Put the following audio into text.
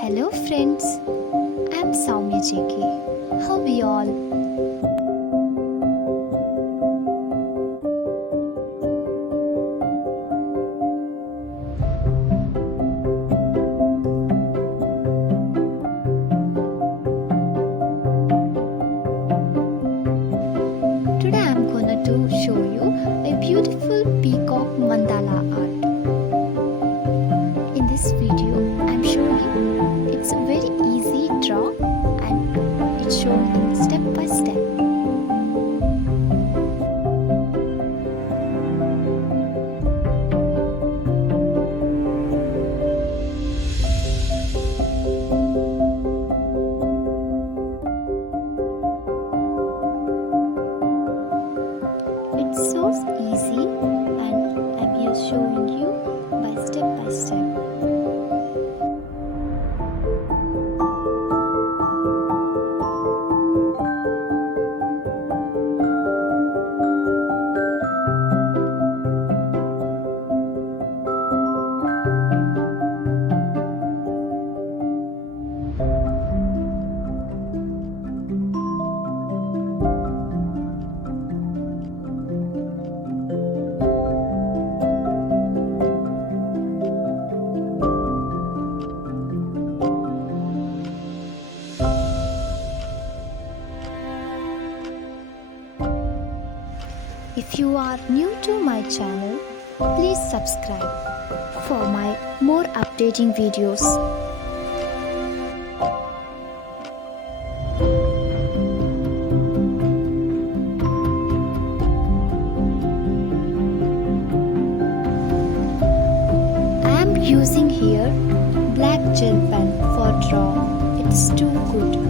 Hello friends, I'm Sowmya JK. How are you all? Today I'm gonna to show you a beautiful peacock mandala art. In this video, I'm showing you it's a very easy draw and it's shown in step by step. It's so easy and I'm here showing you by step. If you are new to my channel, please subscribe for my more updating videos. I am using here black gel pen for draw. It's too good.